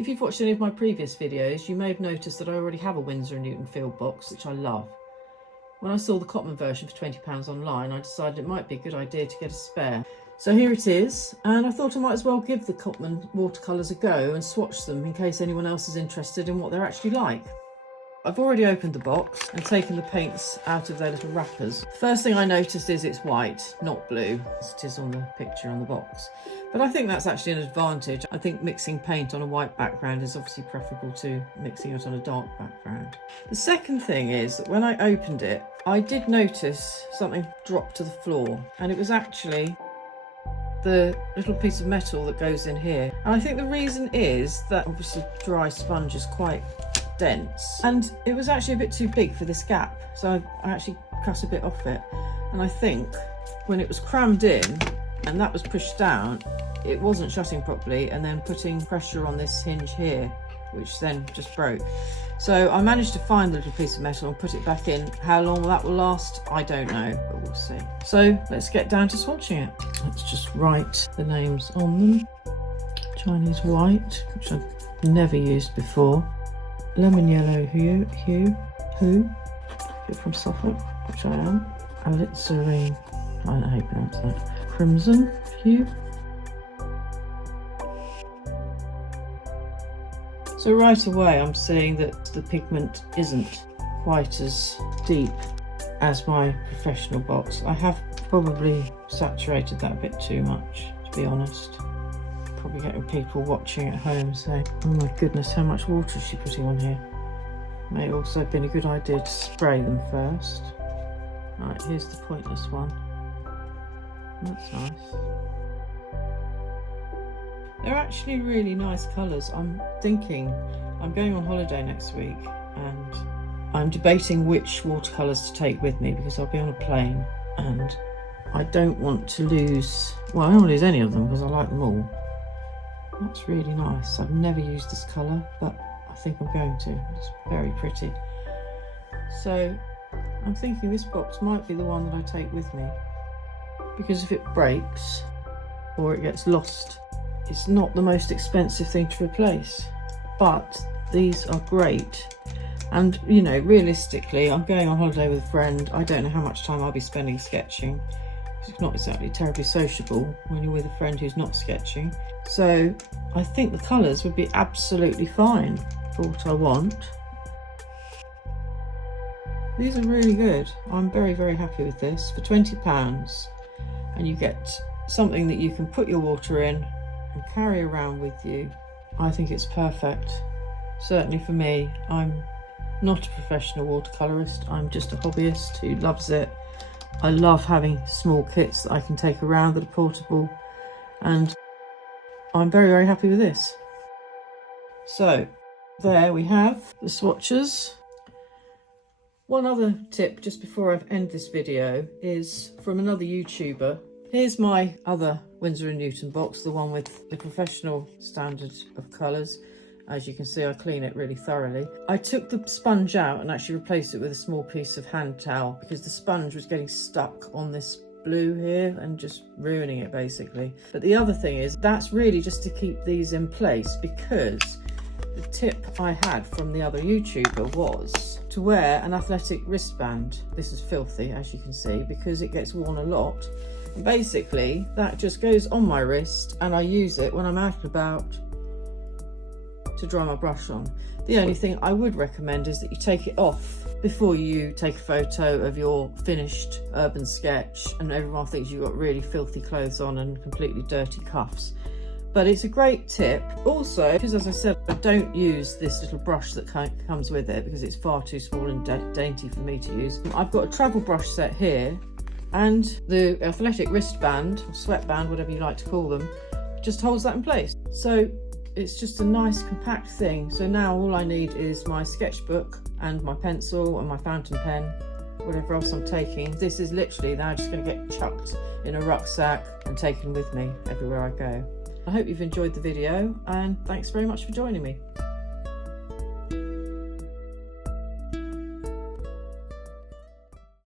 If you've watched any of my previous videos, you may have noticed that I already have a Winsor and Newton field box, which I love. When I saw the Cotman version for £20 online, I decided it might be a good idea to get a spare. So here it is, and I thought I might as well give the Cotman watercolours a go and swatch them in case anyone else is interested in what they're actually like. I've already opened the box and taken the paints out of their little wrappers. First thing I noticed is it's white, not blue, as it is on the picture on the box. But I think that's actually an advantage. I think mixing paint on a white background is obviously preferable to mixing it on a dark background. The second thing is that when I opened it, I did notice something drop to the floor, and it was actually the little piece of metal that goes in here. And I think the reason is that obviously dry sponge is quite dense, and it was actually a bit too big for this gap, so I actually cut a bit off it. And I think when it was crammed in and that was pushed down, it wasn't shutting properly, and then putting pressure on this hinge here, which then just broke. So I managed to find the little piece of metal and put it back in. How long that will last, I don't know, but we'll see. So let's get down to swatching it. Let's just write the names on them. Chinese white, which I've never used before. Lemon yellow hue, you're from Suffolk, which I am. Alizarin, I don't know how you pronounce that. Crimson hue. So right away I'm seeing that the pigment isn't quite as deep as my professional box. I have probably saturated that a bit too much, to be honest. Probably getting people watching at home saying, oh my goodness, how much water is she putting on here? May also have been a good idea to spray them first. Right, here's the pointless one. That's nice. They're actually really nice colours. I'm thinking I'm going on holiday next week, and I'm debating which watercolours to take with me because I'll be on a plane, and I don't want to lose, well, I don't want to lose any of them because I like them all. That's really nice. I've never used this colour, but I think I'm going to. It's very pretty. So I'm thinking this box might be the one that I take with me, because if it breaks or it gets lost, it's not the most expensive thing to replace. But these are great. And, you know, realistically, I'm going on holiday with a friend. I don't know how much time I'll be spending sketching. It's not exactly terribly sociable when you're with a friend who's not sketching. So I think the colours would be absolutely fine for what I want. These are really good. I'm very, very happy with this. For £20, and you get something that you can put your water in and carry around with you. I think it's perfect. Certainly for me. I'm not a professional watercolourist. I'm just a hobbyist who loves it. I love having small kits that I can take around that are portable, and I'm very, very happy with this. So there we have the swatches. One other tip just before I end this video is from another YouTuber. Here's my other Winsor and Newton box, the one with the professional standard of colours. As you can see, I clean it really thoroughly. I took the sponge out and actually replaced it with a small piece of hand towel because the sponge was getting stuck on this blue here and just ruining it basically. But the other thing is, that's really just to keep these in place, because the tip I had from the other YouTuber was to wear an athletic wristband. This is filthy, as you can see, because it gets worn a lot. And basically, that just goes on my wrist and I use it when I'm out and about to dry my brush on. The only thing I would recommend is that you take it off before you take a photo of your finished urban sketch and everyone thinks you've got really filthy clothes on and completely dirty cuffs. But it's a great tip. Also, because as I said, I don't use this little brush that comes with it because it's far too small and dainty for me to use. I've got a travel brush set here, and the athletic wristband or sweatband, whatever you like to call them, just holds that in place. So it's just a nice compact thing. So now all I need is my sketchbook and my pencil and my fountain pen, whatever else I'm taking. This is literally now just going to get chucked in a rucksack and taken with me everywhere I go. I hope you've enjoyed the video, and thanks very much for joining me.